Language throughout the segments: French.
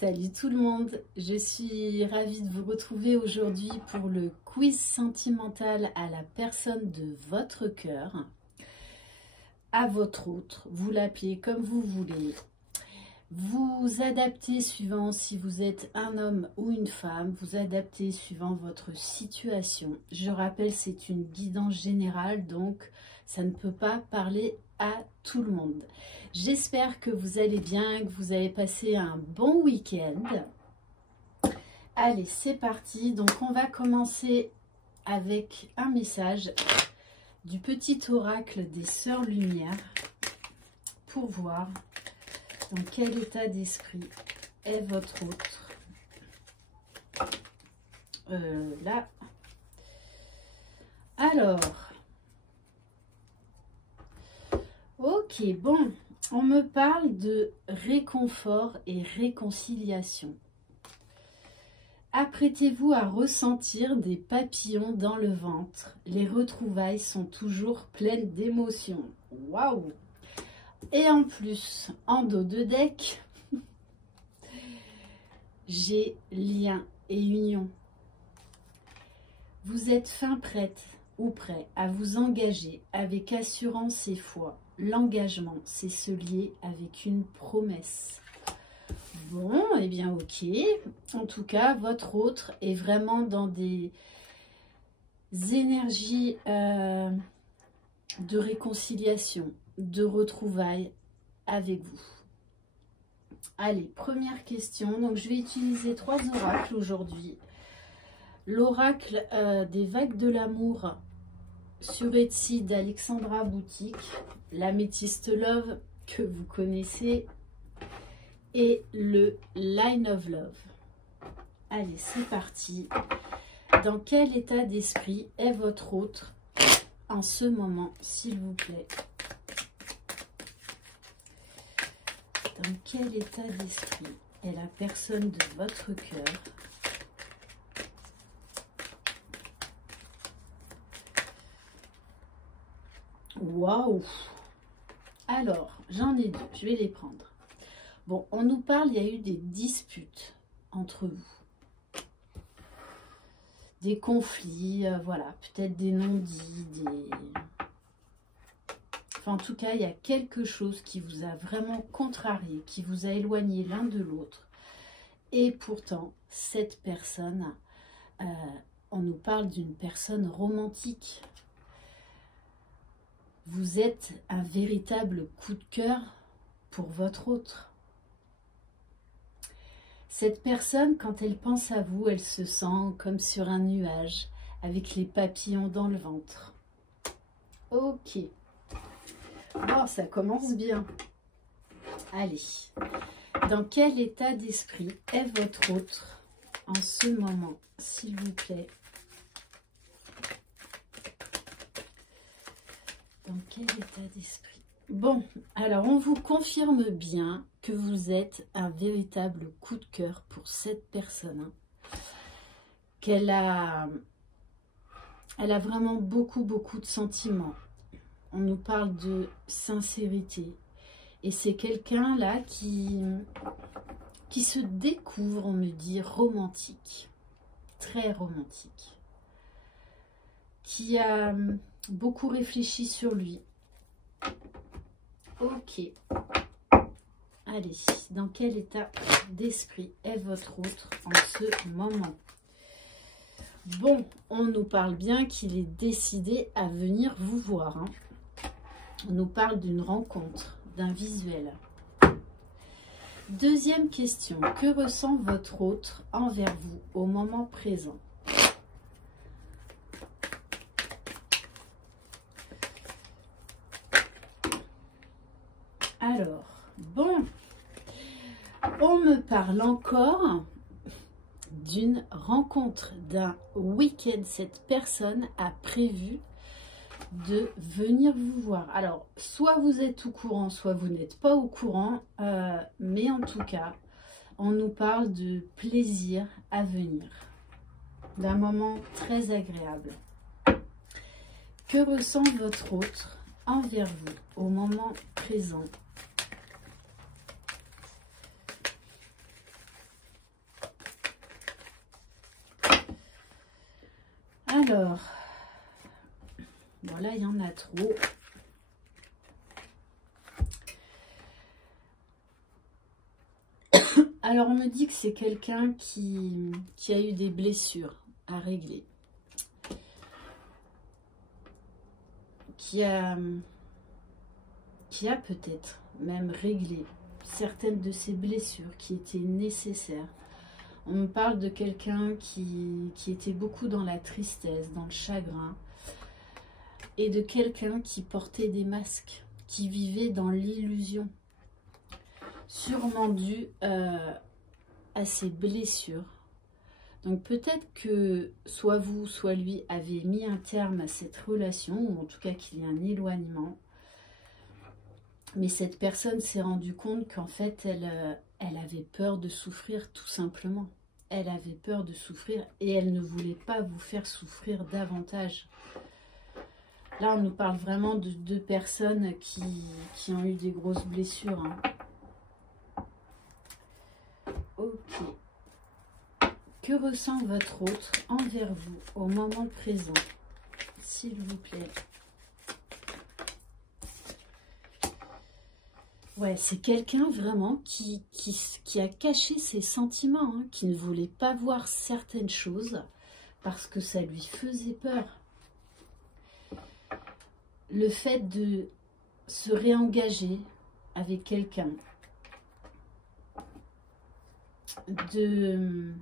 Salut tout le monde, je suis ravie de vous retrouver aujourd'hui pour le quiz sentimental à la personne de votre cœur, à votre autre, vous l'appelez comme vous voulez. Vous adaptez suivant si vous êtes un homme ou une femme, vous adaptez suivant votre situation. Je rappelle, c'est une guidance générale, donc ça ne peut pas parler à tout le monde. J'espère que vous allez bien, que vous avez passé un bon week-end. Allez, c'est parti. Donc, on va commencer avec un message du petit oracle des Sœurs Lumière pour voir dans quel état d'esprit est votre autre. Là. Alors. Ok, bon. On me parle de réconfort et réconciliation. Apprêtez-vous à ressentir des papillons dans le ventre. Les retrouvailles sont toujours pleines d'émotions. Waouh! Et en plus, en dos de deck, j'ai lien et union. Vous êtes fin prête ou prêt à vous engager avec assurance et foi. L'engagement, c'est se lier avec une promesse. Bon, eh bien, ok. En tout cas, votre autre est vraiment dans des énergies de réconciliation, de retrouvailles avec vous. Allez, première question. Donc, je vais utiliser 3 oracles aujourd'hui. L'oracle des vagues de l'amour sur Etsy d'Alexandra Boutique, l'Améthyste Love que vous connaissez et le Line of Love. Allez, c'est parti. Dans quel état d'esprit est votre autre en ce moment, s'il vous plaît? Dans quel état d'esprit est la personne de votre cœur? Waouh! Alors, j'en ai 2, je vais les prendre. Bon, on nous parle, il y a eu des disputes entre vous. Des conflits, voilà, peut-être des non-dits, des... Enfin, en tout cas, il y a quelque chose qui vous a vraiment contrarié, qui vous a éloigné l'un de l'autre. Et pourtant, cette personne, on nous parle d'une personne romantique. Vous êtes un véritable coup de cœur pour votre autre. Cette personne, quand elle pense à vous, elle se sent comme sur un nuage, avec les papillons dans le ventre. Ok. Bon, ça commence bien. Allez. Dans quel état d'esprit est votre autre en ce moment, s'il vous plaît? Dans quel état d'esprit? Bon, alors on vous confirme bien que vous êtes un véritable coup de cœur pour cette personne. Qu'elle a vraiment beaucoup de sentiments. On nous parle de sincérité. Et c'est quelqu'un là qui se découvre, on me dit, romantique. Très romantique. Qui a beaucoup réfléchi sur lui. Ok. Allez, dans quel état d'esprit est votre autre en ce moment? Bon, on nous parle bien qu'il est décidé à venir vous voir. Hein. On nous parle d'une rencontre, d'un visuel. Deuxième question. Que ressent votre autre envers vous au moment présent? Alors, bon, on me parle encore d'une rencontre, d'un week-end. Cette personne a prévu de venir vous voir. Alors, soit vous êtes au courant, soit vous n'êtes pas au courant, mais en tout cas, on nous parle de plaisir à venir, d'un moment très agréable. Que ressent votre autre envers vous au moment présent? Alors, voilà, il y en a trop. Alors, on me dit que c'est quelqu'un qui a eu des blessures à régler. Qui a peut-être même réglé certaines de ces blessures qui étaient nécessaires. On me parle de quelqu'un qui était beaucoup dans la tristesse, dans le chagrin, et de quelqu'un qui portait des masques, qui vivait dans l'illusion, sûrement dû à ses blessures. Donc peut-être que soit vous, soit lui avez mis un terme à cette relation, ou en tout cas qu'il y a un éloignement. Mais cette personne s'est rendue compte qu'en fait, elle avait peur de souffrir tout simplement. Elle avait peur de souffrir et elle ne voulait pas vous faire souffrir davantage. Là, on nous parle vraiment de deux personnes qui ont eu des grosses blessures. Hein. Ok. Que ressent votre autre envers vous au moment présent, s'il vous plaît? Ouais, c'est quelqu'un vraiment qui a caché ses sentiments, hein, qui ne voulait pas voir certaines choses parce que ça lui faisait peur. Le fait de se réengager avec quelqu'un, de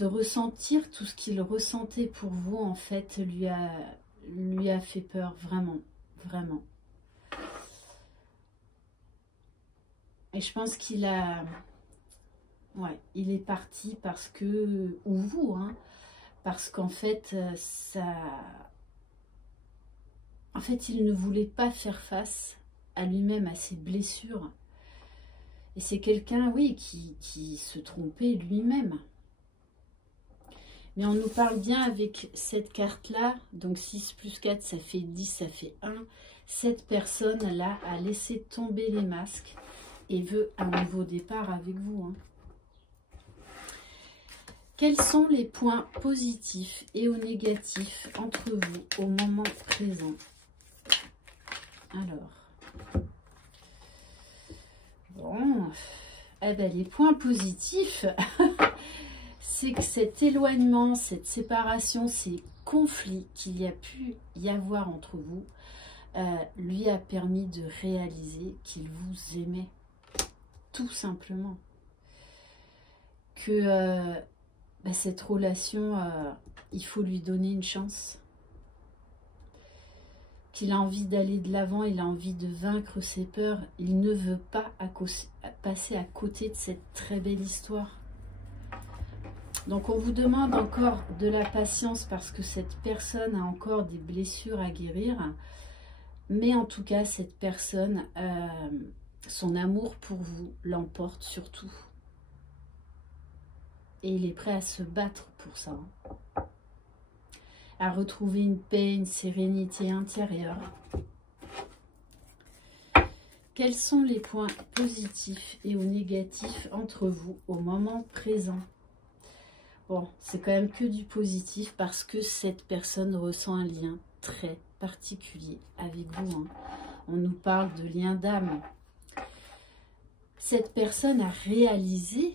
ressentir tout ce qu'il ressentait pour vous, en fait, lui a fait peur, vraiment. Vraiment. Et je pense qu'il a... Ouais, il est parti parce que... Ou vous, hein. Parce qu'en fait, ça... En fait, il ne voulait pas faire face à lui-même, à ses blessures. Et c'est quelqu'un, oui, qui se trompait lui-même. Mais on nous parle bien avec cette carte-là, donc 6 plus 4, ça fait 10, ça fait 1. Cette personne-là a laissé tomber les masques et veut un nouveau départ avec vous. Hein. Quels sont les points positifs et ou négatifs entre vous au moment présent? Alors, bon, eh ben, les points positifs... c'est que cet éloignement, cette séparation, ces conflits qu'il y a pu y avoir entre vous, lui a permis de réaliser qu'il vous aimait, tout simplement. Que cette relation, il faut lui donner une chance. Qu'il a envie d'aller de l'avant, il a envie de vaincre ses peurs. Il ne veut pas passer à côté de cette très belle histoire. Donc on vous demande encore de la patience parce que cette personne a encore des blessures à guérir. Mais en tout cas, cette personne, son amour pour vous l'emporte surtout. Et il est prêt à se battre pour ça. À retrouver une paix, une sérénité intérieure. Quels sont les points positifs et ou négatifs entre vous au moment présent? Bon, c'est quand même que du positif parce que cette personne ressent un lien très particulier avec vous. Hein. On nous parle de lien d'âme. Cette personne a réalisé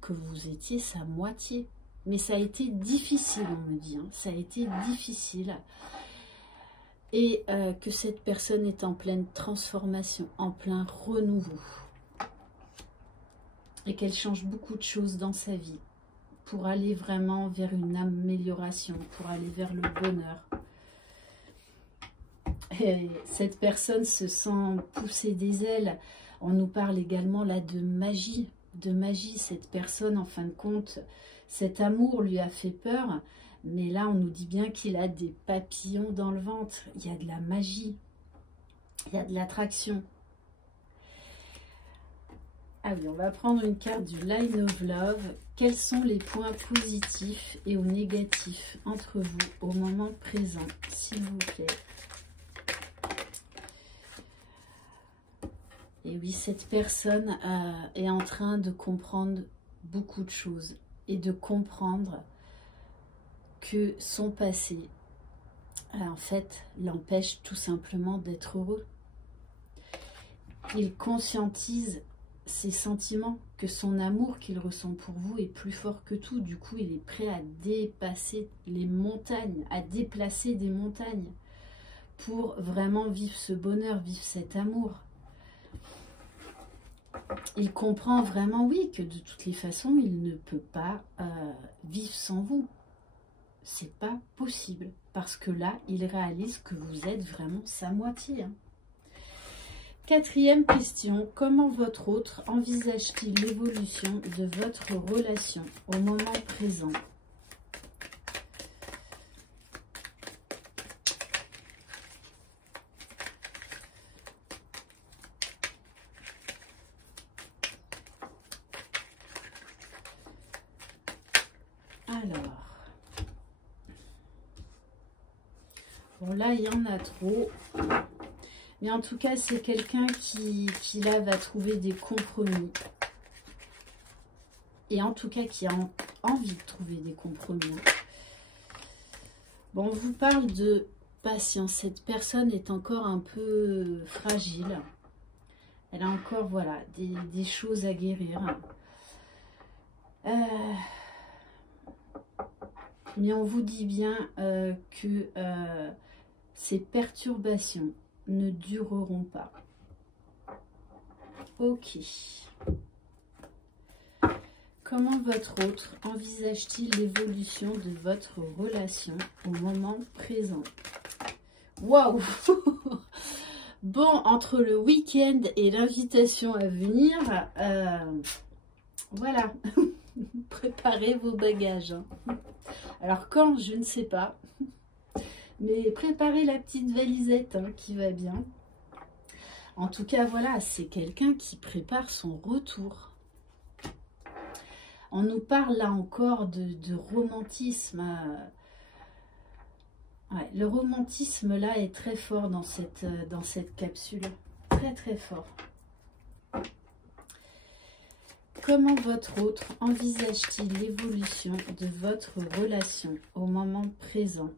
que vous étiez sa moitié. Mais ça a été difficile, on me dit. Hein. Ça a été difficile. Et que cette personne est en pleine transformation, en plein renouveau. Et qu'elle change beaucoup de choses dans sa vie pour aller vraiment vers une amélioration, pour aller vers le bonheur. Et cette personne se sent pousser des ailes. On nous parle également là de magie. De magie, cette personne, en fin de compte, cet amour lui a fait peur. Mais là, on nous dit bien qu'il a des papillons dans le ventre. Il y a de la magie. Il y a de l'attraction. Ah oui, on va prendre une carte du Line of Love. Quels sont les points positifs et ou négatifs entre vous au moment présent, s'il vous plaît? Et oui, cette personne est en train de comprendre beaucoup de choses et de comprendre que son passé, en fait, l'empêche tout simplement d'être heureux. Il conscientise ses sentiments, que son amour qu'il ressent pour vous est plus fort que tout. Du coup, il est prêt à dépasser les montagnes, à déplacer des montagnes pour vraiment vivre ce bonheur, vivre cet amour. Il comprend vraiment, oui, que de toutes les façons, il ne peut pas vivre sans vous. C'est pas possible. Parce que là, il réalise que vous êtes vraiment sa moitié. Hein. Quatrième question, comment votre autre envisage-t-il l'évolution de votre relation au moment présent? Alors, bon là, il y en a trop. Mais en tout cas, c'est quelqu'un qui là va trouver des compromis. Et en tout cas, qui a envie de trouver des compromis. Bon, on vous parle de patience. Cette personne est encore un peu fragile. Elle a encore, voilà, des choses à guérir. Mais on vous dit bien que ces perturbations ne dureront pas. Ok. Comment votre autre envisage-t-il l'évolution de votre relation au moment présent? Waouh! Bon, entre le week-end et l'invitation à venir, voilà, préparez vos bagages. Hein. Alors quand, je ne sais pas. Mais préparez la petite valisette hein, qui va bien. En tout cas, voilà, c'est quelqu'un qui prépare son retour. On nous parle là encore de romantisme. Ouais, le romantisme là est très fort dans cette capsule. Très très fort. Comment votre autre envisage-t-il l'évolution de votre relation au moment présent?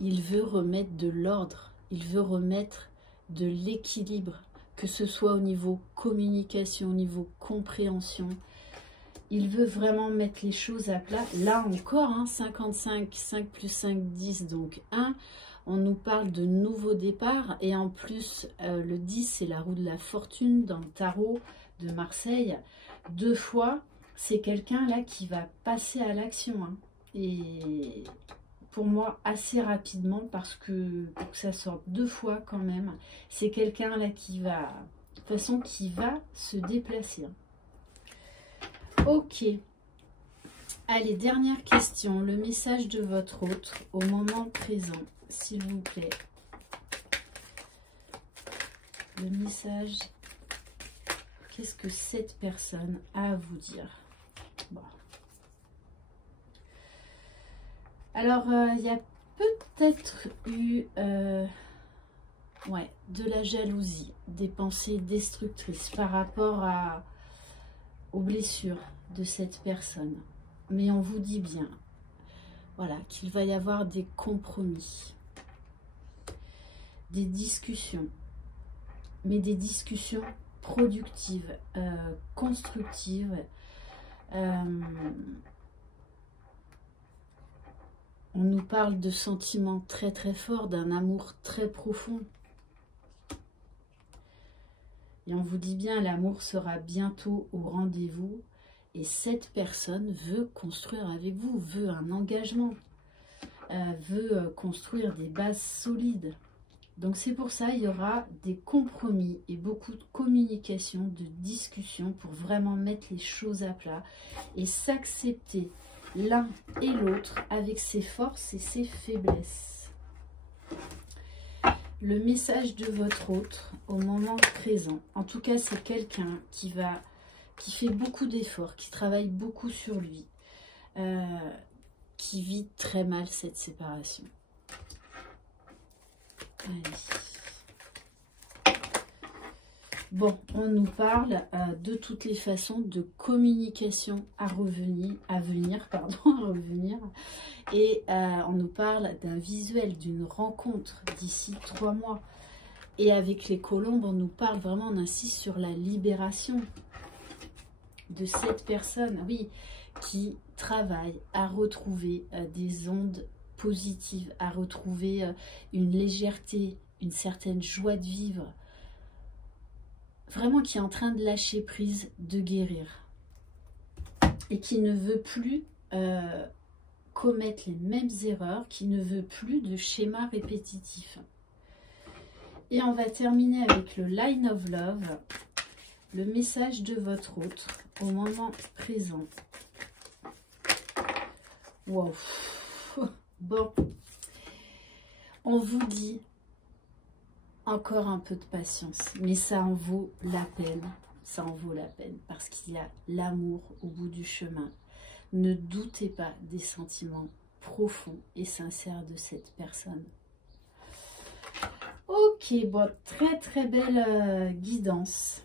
Il veut remettre de l'ordre, il veut remettre de l'équilibre, que ce soit au niveau communication, au niveau compréhension. Il veut vraiment mettre les choses à plat. Là encore, hein, 55, 5 plus 5, 10, donc 1. On nous parle de nouveau départ. Et en plus, le 10, c'est la roue de la fortune dans le tarot de Marseille. 2 fois, c'est quelqu'un là qui va passer à l'action. Hein. Et pour moi, assez rapidement, parce que pour que ça sorte 2 fois quand même, c'est quelqu'un là qui va, de toute façon, qui va se déplacer. Hein. Ok. Allez, dernière question. Le message de votre autre au moment présent, s'il vous plaît. Le message. Qu'est-ce que cette personne a à vous dire? Bon. Alors, il y a peut-être eu ouais, de la jalousie, des pensées destructrices par rapport aux blessures de cette personne. Mais on vous dit bien, voilà, qu'il va y avoir des compromis, des discussions, mais des discussions productives, constructives. On nous parle de sentiments très très forts, d'un amour très profond. Et on vous dit bien, l'amour sera bientôt au rendez-vous. Et cette personne veut construire avec vous, veut un engagement, veut construire des bases solides. Donc c'est pour ça il y aura des compromis et beaucoup de communication, de discussion pour vraiment mettre les choses à plat et s'accepter l'un et l'autre avec ses forces et ses faiblesses. Le message de votre autre au moment présent, en tout cas c'est quelqu'un qui fait beaucoup d'efforts, qui travaille beaucoup sur lui, qui vit très mal cette séparation. Allez. Bon, on nous parle de toutes les façons de communication à revenir, et on nous parle d'un visuel, d'une rencontre d'ici 3 mois. Et avec les colombes, on nous parle vraiment, on insiste sur la libération de cette personne, oui, qui travaille à retrouver des ondes positives, à retrouver une légèreté, une certaine joie de vivre, vraiment qui est en train de lâcher prise, de guérir, et qui ne veut plus commettre les mêmes erreurs, qui ne veut plus de schémas répétitifs. Et on va terminer avec le Line of Love, le message de votre autre au moment présent. Wow. Bon, on vous dit encore un peu de patience, mais ça en vaut la peine. Ça en vaut la peine parce qu'il y a l'amour au bout du chemin. Ne doutez pas des sentiments profonds et sincères de cette personne. Ok, bon, très belle guidance.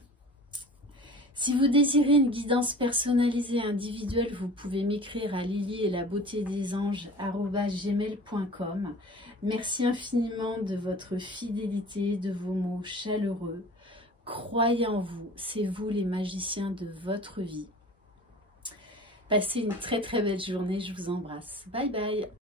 Si vous désirez une guidance personnalisée individuelle, vous pouvez m'écrire à lily-et-la-beauté-des-anges@gmail.com. Merci infiniment de votre fidélité, de vos mots chaleureux. Croyez en vous, c'est vous les magiciens de votre vie. Passez une très belle journée, je vous embrasse. Bye bye.